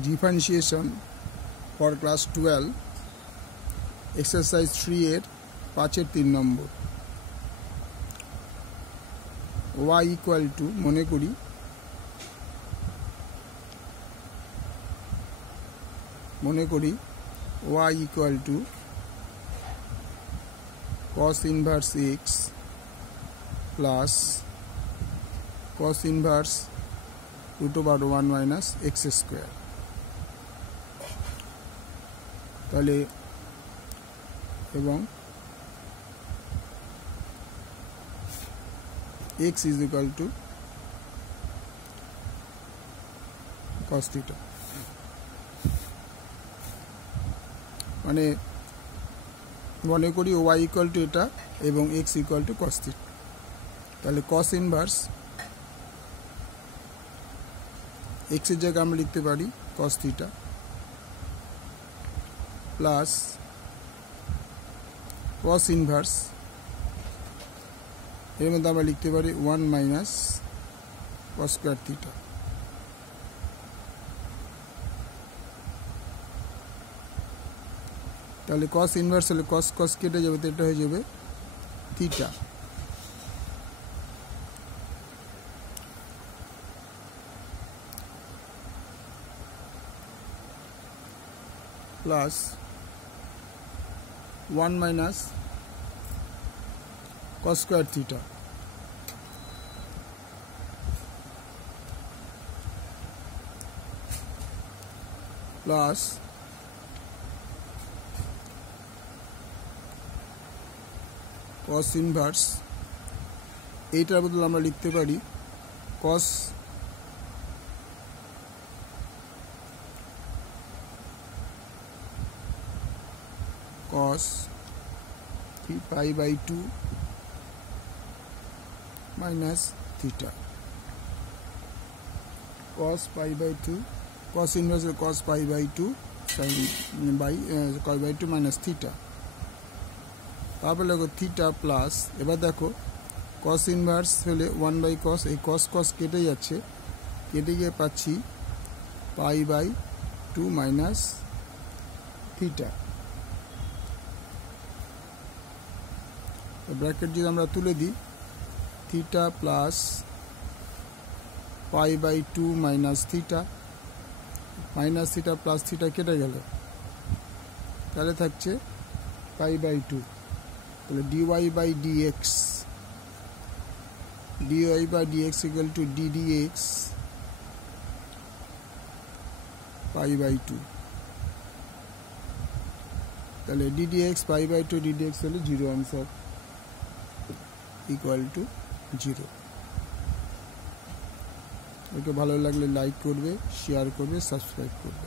differentiation for class 12 exercise 3 এর 5 এর 3 নম্বর y equal to মনে করি y equal to cos inverse x plus cos inverse root over 1 minus x square তাহলে এবং x is equal to cos theta মানে মনে করি y equal to এটা এবং x equal to cos theta তাহলে cos inverse x এর জায়গায় আমরা লিখতে পারি cos theta plus cos inverse এর মধ্যে আমরা লিখতে পারি 1 minus cos square theta তাহলে cos inverse হলে cos কেটে যাবে তো এটা হয়ে যাবে theta plus 1 minus cos square theta plus cos inverse এইটার বদলে আমরা লিখতে পারি cos pi by 2 minus theta cos pi by 2 cos inverse cos pi by 2 sin by cos by 2 minus theta তারপর লাগো theta plus এবার দেখো cos inverse হলে 1 by cos এই cos কেটে যাচ্ছে কেটে গিয়ে পাচ্ছি pi by 2 minus theta bracket যদি আমরা তুলে দিই theta plus pi by 2 minus theta plus theta কেটে গেল তাহলে থাকছে pi by 2 তাহলে dy by dx equal to ddx pi by 2 তাহলে ddx pi by 2 ddx হলে 0 आंसर equal to 0 ওকে ভালো লাগলে লাইক করবে শেয়ার করবে সাবস্ক্রাইব করবে